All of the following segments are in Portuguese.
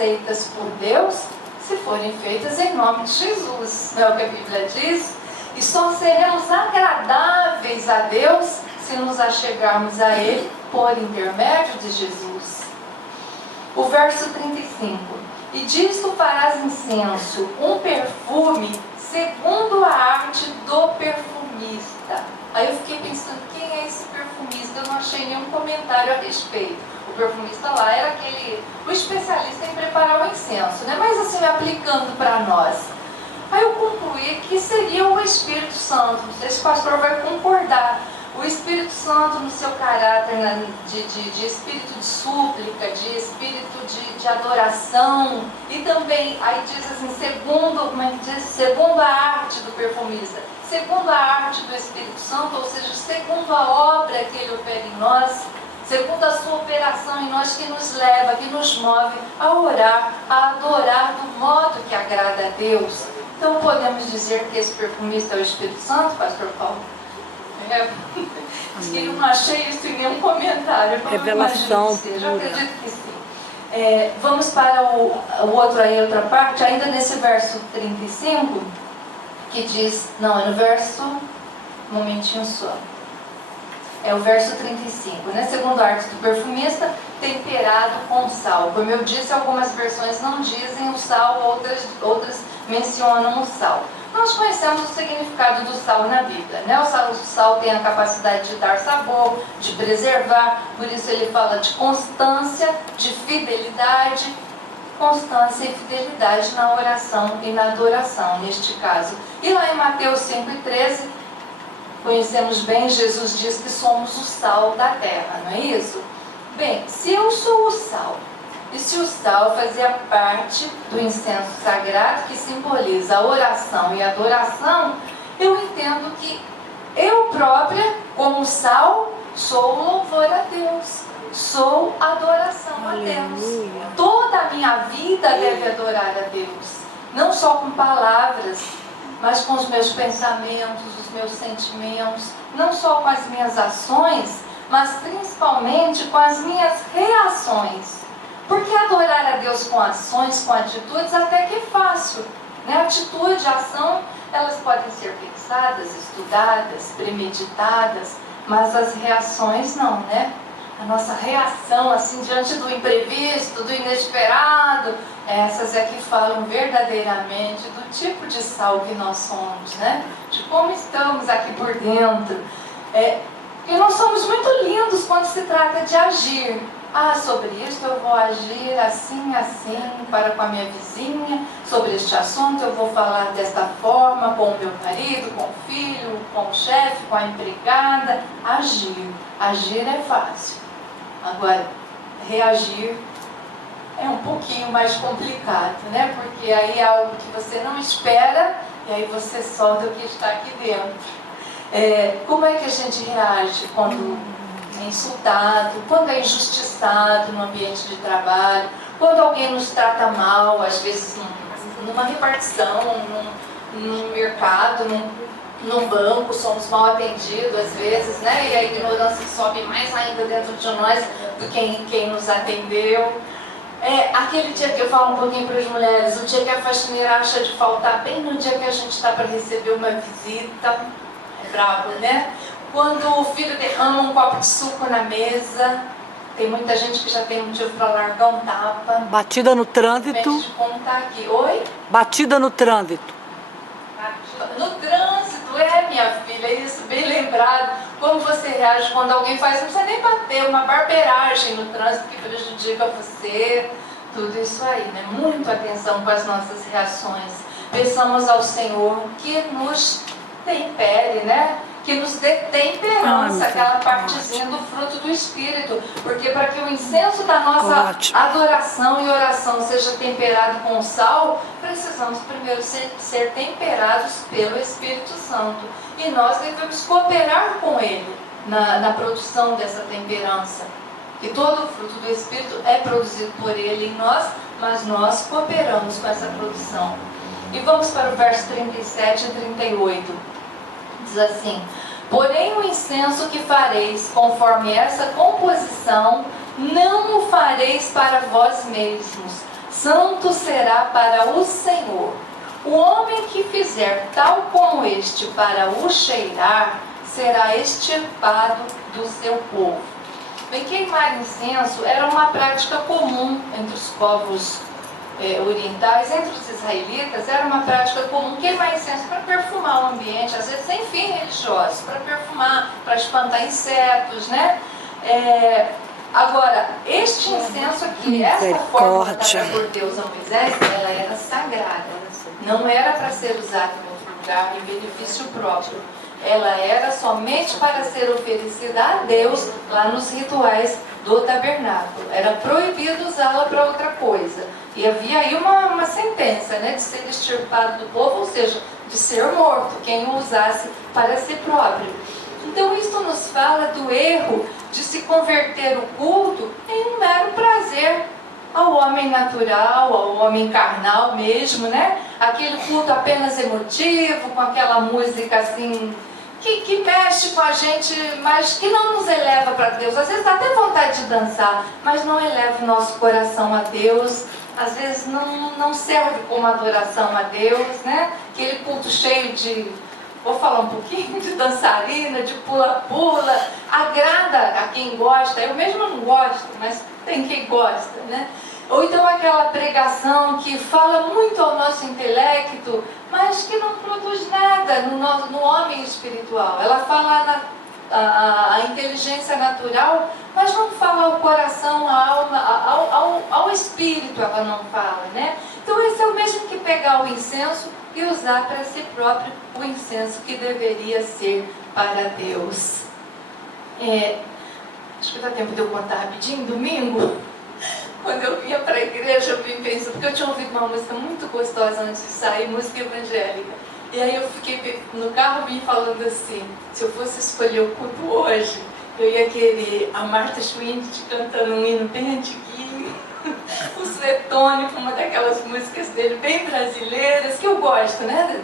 aceitas por Deus se forem feitas em nome de Jesus. Não é o que a Bíblia diz? E só seremos agradáveis a Deus se nos achegarmos a Ele por intermédio de Jesus. O verso 35. E disto farás incenso, um perfume segundo a arte do perfumista. Aí eu fiquei pensando, quem é esse perfumista? Eu não achei nenhum comentário a respeito. O perfumista lá era o especialista em preparar o incenso, né? Mas assim, aplicando para nós. Aí eu concluí que seria o Espírito Santo. Não sei se o pastor vai concordar. O Espírito Santo no seu caráter de espírito de súplica, de espírito de adoração. E também, aí diz assim, segundo a arte do perfumista. Segundo a arte do Espírito Santo, ou seja, segundo a obra que Ele opera em nós, segundo a sua operação em nós, que nos leva, que nos move a orar, a adorar do modo que agrada a Deus. Então podemos dizer que esse perfumista é o Espírito Santo, pastor Paulo? Eu não achei isso em nenhum comentário. Revelação. Eu acredito que sim. Vamos para o outro aí, outra parte, ainda nesse verso 35, que diz, não, é no verso, um momentinho só. É o verso 35, né? Segundo a arte do perfumista, temperado com sal. Como eu disse, algumas versões não dizem o sal, outras mencionam o sal. Nós conhecemos o significado do sal na Bíblia, né? O sal tem a capacidade de dar sabor, de preservar, por isso ele fala de constância, de fidelidade, constância e fidelidade na oração e na adoração, neste caso. E lá em Mateus 5,13, conhecemos bem, Jesus diz que somos o sal da terra, não é isso? Bem, se eu sou o sal, e se o sal fazia parte do incenso sagrado que simboliza a oração e a adoração, eu entendo que eu própria, como sal, sou o louvor a Deus, sou adoração a Deus. Toda a minha vida deve adorar a Deus, não só com palavras, mas com os meus pensamentos, os meus sentimentos, não só com as minhas ações, mas principalmente com as minhas reações. Porque adorar a Deus com ações, com atitudes, até que é fácil, né? Atitude, ação, elas podem ser pensadas, estudadas, premeditadas, mas as reações não, né? A nossa reação, assim, diante do imprevisto, do inesperado, essas é que falam verdadeiramente do tipo de sal que nós somos, né? De como estamos aqui por dentro. Porque nós somos muito lindos quando se trata de agir. Sobre isto eu vou agir assim, para com a minha vizinha. Sobre este assunto eu vou falar desta forma, com o meu marido, com o filho, com o chefe, com a empregada. Agir é fácil. Agora, reagir é um pouquinho mais complicado, né? Porque aí é algo que você não espera e aí você solta o que está aqui dentro. Como é que a gente reage quando é insultado, quando é injustiçado no ambiente de trabalho, quando alguém nos trata mal, às vezes numa repartição, num mercado, num banco, somos mal atendidos às vezes, né? E a ignorância sobe mais ainda dentro de nós do que quem nos atendeu. Aquele dia que eu falo um pouquinho para as mulheres, o dia que a faxineira acha de faltar, bem no dia que a gente está para receber uma visita, é bravo, né? Quando o filho derrama um copo de suco na mesa, tem muita gente que já tem motivo para largar um tapa. Batida no trânsito. De contar aqui. Oi? Batida no trânsito. No trânsito, minha filha, isso, bem lembrado. Como você reage quando alguém faz, não precisa nem bater, uma barbeiragem no trânsito que prejudica você. Tudo isso aí, né? Muito atenção com as nossas reações. Peçamos ao Senhor que nos tempere, né? Que nos dê temperança, aquela partezinha do fruto do Espírito. Porque para que o incenso da nossa adoração e oração seja temperado com sal, precisamos primeiro ser temperados pelo Espírito Santo. E nós devemos cooperar com Ele na produção dessa temperança. Que todo o fruto do Espírito é produzido por Ele em nós, mas nós cooperamos com essa produção. E vamos para o verso 37 e 38. Diz assim: porém o incenso que fareis conforme essa composição, não o fareis para vós mesmos, santo será para o Senhor. O homem que fizer tal como este para o cheirar, será extirpado do seu povo. Bem, queimar incenso era uma prática comum entre os povos orientais, entre os israelitas, era uma prática comum queimar incenso para perfumar o ambiente, às vezes sem fim religioso, para perfumar, para espantar insetos, né? Agora, este incenso aqui, essa forma dada por Deus a Moisés, ela era sagrada, não era para ser usada em outro lugar, em benefício próprio. Ela era somente para ser oferecida a Deus lá nos rituais do tabernáculo. Era proibido usá-la para outra coisa. E havia aí uma sentença, né, de ser extirpado do povo, ou seja, de ser morto, quem o usasse para si próprio. Então isso nos fala do erro de se converter o culto em um mero prazer ao homem natural, ao homem carnal mesmo, né? Aquele culto apenas emotivo, com aquela música assim, que mexe com a gente, mas que não nos eleva para Deus. Às vezes dá até vontade de dançar, mas não eleva o nosso coração a Deus. Às vezes não serve como adoração a Deus, né? Aquele culto cheio de, vou falar um pouquinho, de dançarina, de pula-pula, agrada a quem gosta. Eu mesmo não gosto, mas tem quem gosta, né? Ou então aquela pregação que fala muito ao nosso intelecto, mas que não produz nada no homem espiritual. Ela fala a inteligência natural, mas não fala ao coração, à alma, ao espírito ela não fala, né? Então esse é o mesmo que pegar o incenso e usar para si próprio o incenso que deveria ser para Deus. Acho que dá tempo de eu contar rapidinho. Domingo, quando eu vinha para a igreja, eu vim pensando, porque eu tinha ouvido uma música muito gostosa antes de sair, música evangélica. E aí eu fiquei no carro, vim falando assim, se eu fosse escolher o culto hoje, eu ia querer a Martha Schwindt cantando um hino bem antiguinho, o Suetônio, uma daquelas músicas dele bem brasileiras, que eu gosto, né?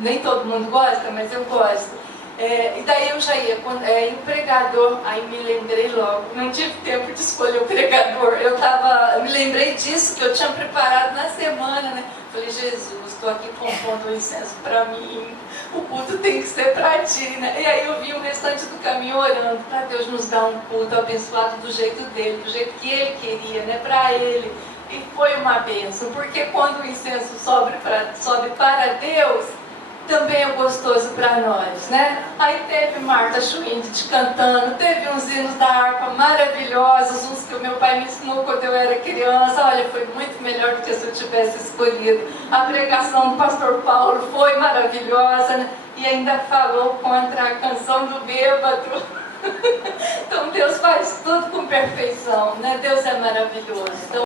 Nem todo mundo gosta, mas eu gosto. E daí eu já ia, e o pregador, aí me lembrei logo, não tive tempo de escolher o pregador, eu me lembrei disso que eu tinha preparado na semana, né? Falei, Jesus, estou aqui compondo o incenso para mim, o culto tem que ser para ti, né? E aí eu vi o restante do caminho orando para Deus nos dar um culto abençoado do jeito dele, do jeito que ele queria, né? Para ele. E foi uma bênção, porque quando o incenso sobe para Deus, também é gostoso para nós, né? Aí teve Martha Schwindt cantando, teve uns hinos da harpa maravilhosos, uns que o meu pai me ensinou quando eu era criança. Olha, foi muito melhor do que se eu tivesse escolhido. A pregação do pastor Paulo foi maravilhosa, né? E ainda falou contra a canção do bêbado. Então Deus faz tudo com perfeição, né? Deus é maravilhoso. Então,